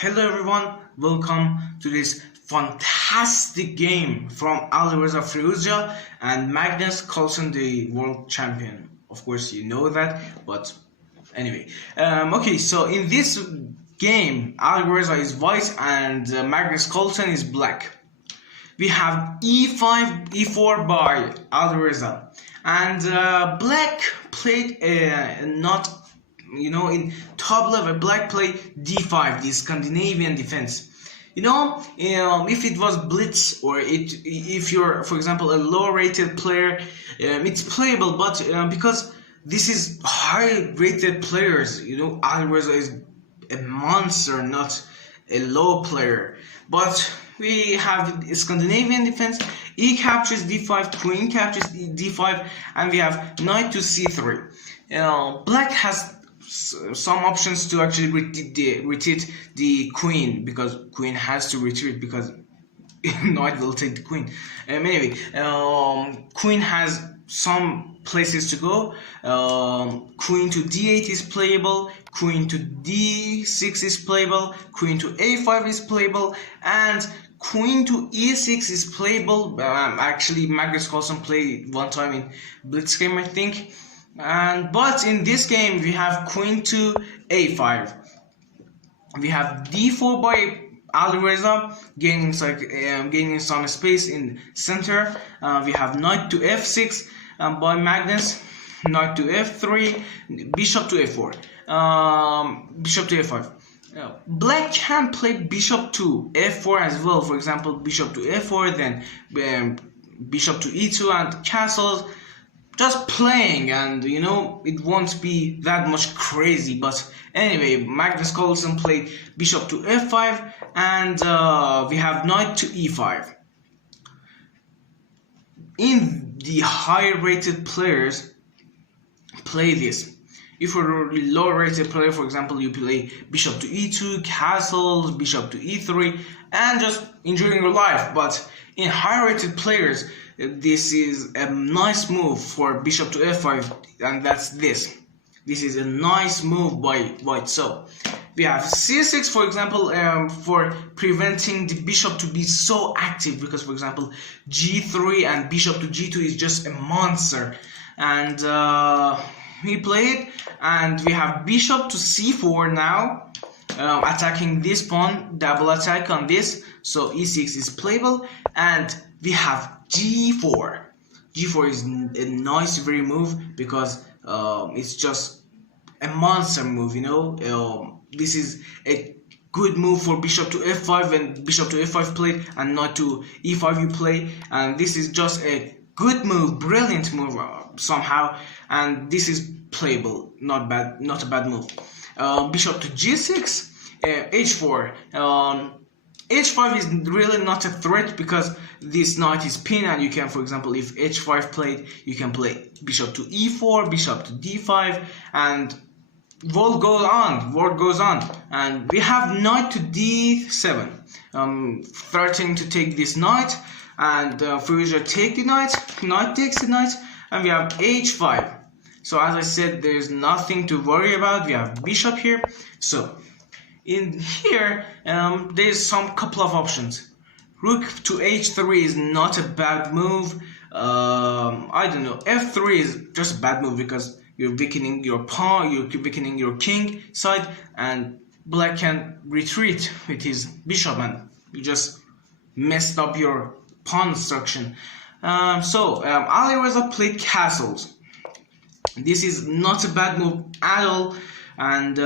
Hello everyone, welcome to this fantastic game from Alireza Firouzja and Magnus, Carlsen, the world champion. Of course you know that, but anyway. Okay, so in this game, Alireza is white and Magnus Carlsen is black. We have e5, e4 by Alireza, and black played not in top level. Black played d5, the Scandinavian defense. If it was blitz, or if you're, for example, a low rated player, it's playable, but because this is high rated players, Alireza is a monster, not a low player. But we have Scandinavian defense. E captures d5, queen captures d5, and we have knight to c3. Black has some options to actually retreat the queen, because queen has to retreat because knight will take the queen. Anyway, queen has some places to go. Queen to d8 is playable, queen to d6 is playable, queen to a5 is playable, and queen to e6 is playable. Actually, Magnus Carlsen played one time in blitz game, I think. But in this game we have queen to a5. We have d4 by Alireza, gaining some space in center. We have knight to f6 by Magnus, knight to f3, bishop to a4, bishop to a5. Black can play bishop to f4 as well. For example, bishop to f4, then bishop to e2 and castles. Just playing, and it won't be that much crazy. But anyway, Magnus Carlsen played bishop to f5, and we have knight to e5. In the higher rated players play this. If you're a low rated player, for example, you play bishop to e2, castles, bishop to e3, and just enjoying your life. But in high rated players, this is a nice move for bishop to f5, and that's this. This is a nice move by white. So we have c6, for example, for preventing the bishop to be so active, because, for example, g3 and bishop to g2 is just a monster. And we play it, and we have bishop to c4 now, attacking this pawn, double attack on this. So e6 is playable, and we have g4. G4 is a nice very move, because it's just a monster move. This is a good move for bishop to f5, when bishop to f5 played and knight to e5 you play, and this is just a good move, brilliant move somehow, and this is playable, not a bad move. Bishop to g6, h4. H5 is really not a threat, because this knight is pinned, and you can, for example, if h5 played, you can play bishop to e4, bishop to d5, and world goes on. And we have knight to d7, threatening to take this knight, and Firouzja take the knight, knight takes the knight, and we have h5. So as I said, there's nothing to worry about. We have bishop here. So in here, there's some couple of options. Rook to h3 is not a bad move. I don't know. f3 is just a bad move, because you're weakening your pawn, you're weakening your king side, and black can retreat with his bishop, and you just messed up your pawn instruction. Alireza played castles. This is not a bad move at all. And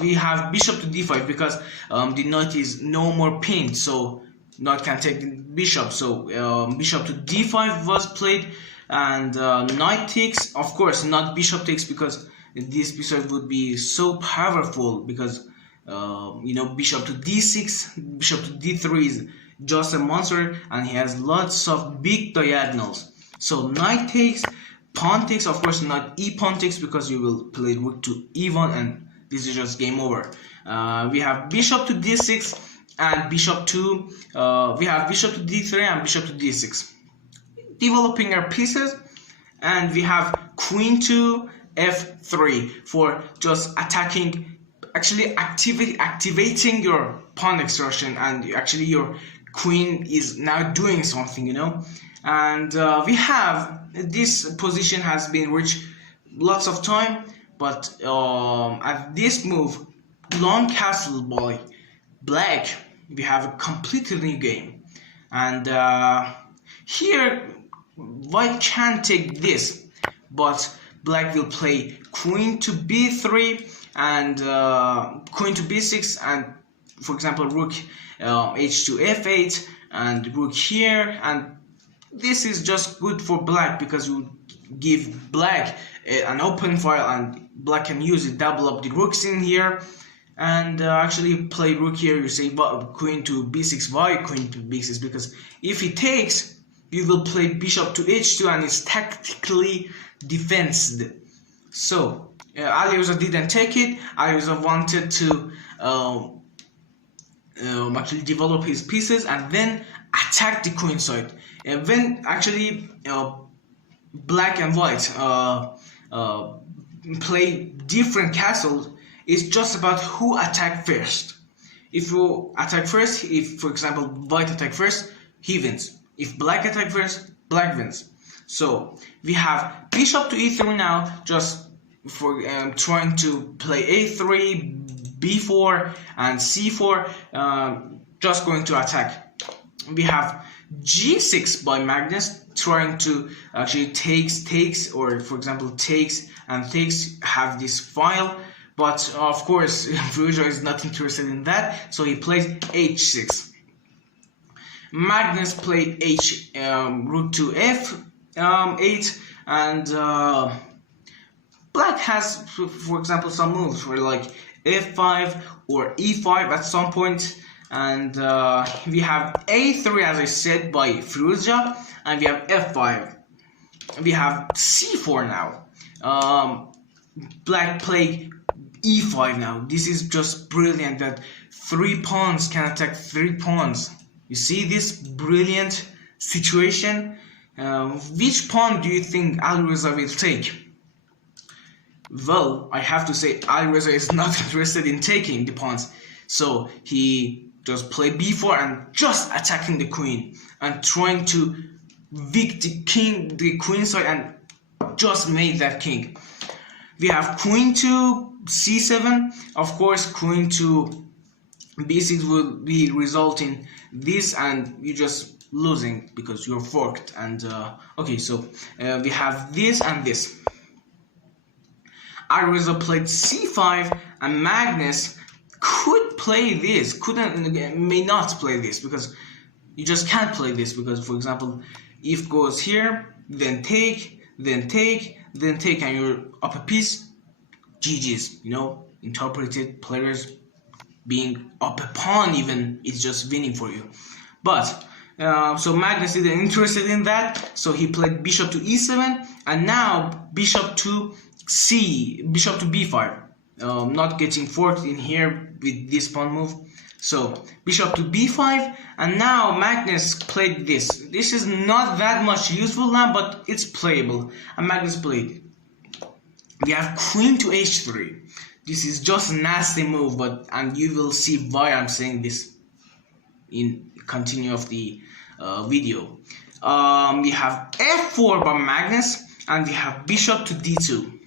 we have bishop to d5, because the knight is no more pinned, so knight can take the bishop. So bishop to d5 was played, and knight takes. Of course, not bishop takes, because this bishop would be so powerful, because bishop to d6, bishop to d3 is just a monster, and he has lots of big diagonals. So knight takes, pawn takes. Of course, not e-pawn takes, because you will play rook to e1, and this is just game over. We have bishop to d6 and bishop to we have bishop to d3 and bishop to d6, developing our pieces. And we have queen to f3 for just attacking actually activating your pawn extortion, and actually your queen is now doing something, you know. And we have this position has been reached lots of time, but at this move, long castle by black, we have a completely new game. And here white can take this, but black will play queen to b3 and queen to b6, and for example rook h to f8 and rook here. And this is just good for black because you give black an open file and black can use it, double up the rooks in here, and actually play rook here. You say queen to b6, why queen to b6? Because if he takes, you will play bishop to h2 and it's tactically defensed. So Alireza didn't take it. Alireza wanted to actually develop his pieces and then attack the queen side. And when actually black and white play different castles, it's just about who attack first. If you attack first, if for example white attack first, he wins. If black attack first, black wins. So we have bishop to e3 now, just for trying to play a3, b4 and c4, just going to attack. We have g6 by Magnus, trying to actually takes, or for example takes and takes, have this file. But of course Firouzja is not interested in that, so he plays h6. Magnus played rook to f8, and black has, for example, some moves where like f5 or e5 at some point. And we have a3, as I said, by Firouzja, and we have f5. We have c4 now. Black played e5 now. This is just brilliant that 3 pawns can attack 3 pawns. You see this brilliant situation? Which pawn do you think Alireza will take? Well, I have to say Alireza is not interested in taking the pawns, so he just played b4 and just attacking the queen and trying to evict the queen side, and just made that king. We have queen to c7. Of course, queen to b6 will be resulting this, and you just losing because you're forked. And okay, so we have this and this. Alireza played c5, and Magnus could play this, may not play this, because you just can't play this, because for example if goes here, then take, then take, then take, and you're up a piece. GG's, you know, interpreted players being up a pawn even is just winning for you. But so Magnus isn't interested in that, so he played bishop to e7, and now bishop to b5. Not getting forked in here with this pawn move. So bishop to b5, and now Magnus played this. This is not that much useful now, but it's playable, and Magnus played. We have queen to h3. This is just a nasty move, and you will see why I'm saying this in continue of the video. We have f4 by Magnus, and we have bishop to d2.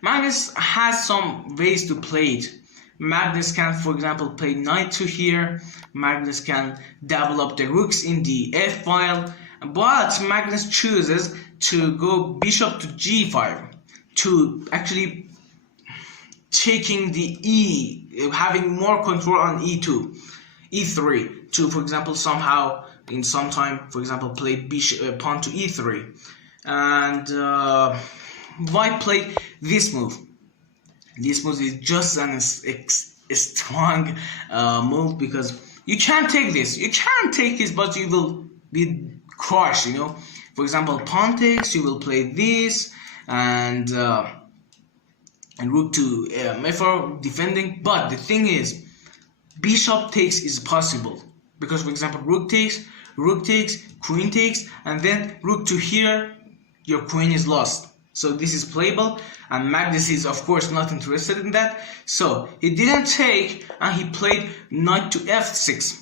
Magnus has some ways to play it. Magnus can, for example, play knight to here. Magnus can double up the rooks in the f file, but Magnus chooses to go bishop to g5 to actually taking the e, having more control on e2, e3 to, for example, somehow in some time, for example, play bishop pawn to e3, and white played this move. This move is just a strong move, because you can't take this. You can take this, but you will be crushed, you know. For example, pawn takes, you will play this, and rook to f4 defending. But the thing is, bishop takes is possible, because for example, rook takes, queen takes, and then rook to here, your queen is lost. So this is playable, and Magnus is of course not interested in that. So he didn't take, and he played knight to f6.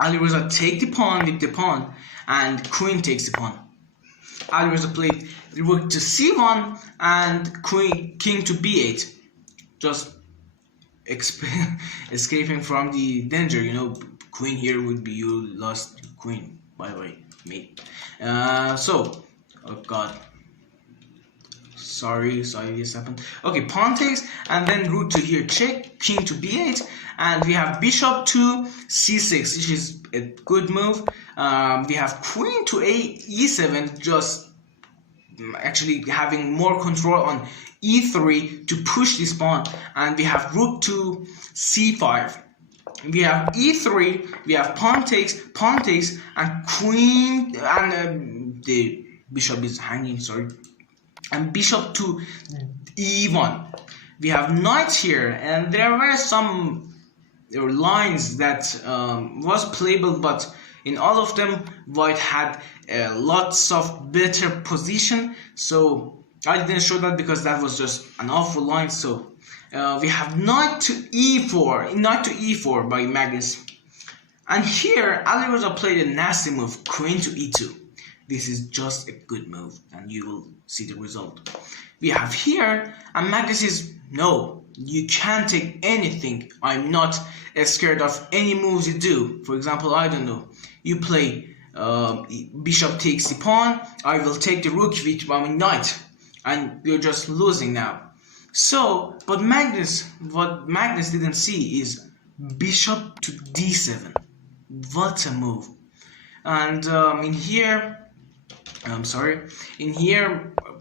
Alireza take the pawn with the pawn, and queen takes the pawn. Alireza played rook to c1 and king to b8, just escaping from the danger. You know, queen here would be you lost queen. By the way, mate. Oh god, sorry this happened. Okay, pawn takes, and then rook to here check, king to b8, and we have bishop to c6, which is a good move. We have queen to e7, just actually having more control on e3 to push this pawn, and we have rook to c5. We have e3, we have pawn takes, and queen, and the bishop is hanging, sorry, and bishop to e1. We have knight here, and there were some lines that was playable, but in all of them white had lots of better position, so I didn't show that because that was just an awful line. So we have knight to e4 by Magnus, and here Alireza played a nasty move, queen to e2. This is just a good move, and you will see the result. We have here, and Magnus is, no, you can't take anything. I'm not scared of any moves you do. For example, I don't know, you play bishop takes the pawn, I will take the rook with my knight, and you're just losing now. So, but what Magnus didn't see is bishop to d7. What a move. And in here,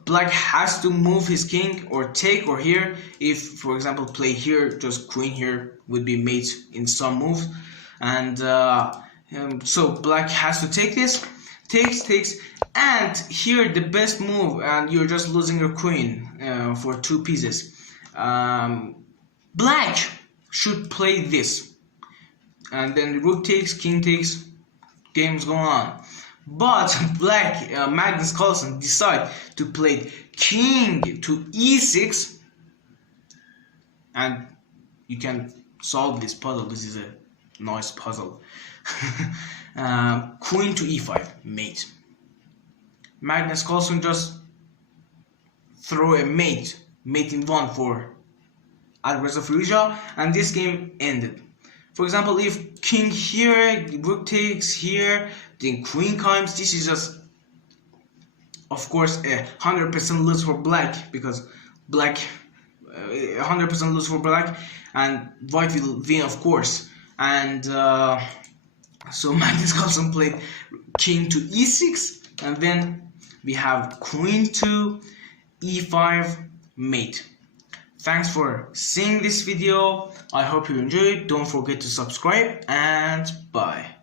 black has to move his king or take, or here, if for example play here, just queen here would be mate in some moves, and so black has to take this, takes, and here the best move, and you're just losing your queen for 2 pieces. Black should play this, and then rook takes, king takes, game's going on. But black, Magnus Carlsen, decide to play king to e6, and you can solve this puzzle. This is a nice puzzle. Queen to e5, mate. Magnus Carlsen just throw a mate in one for Alireza Firouzja, and this game ended. For example, if king here, rook takes here, then queen comes, this is just, of course, 100% lose for black, because black 100% lose for black, and white will win, of course. And so Magnus Carlsen played king to e6, and then we have queen to e5, mate. Thanks for seeing this video. I hope you enjoyed. Don't forget to subscribe, and bye.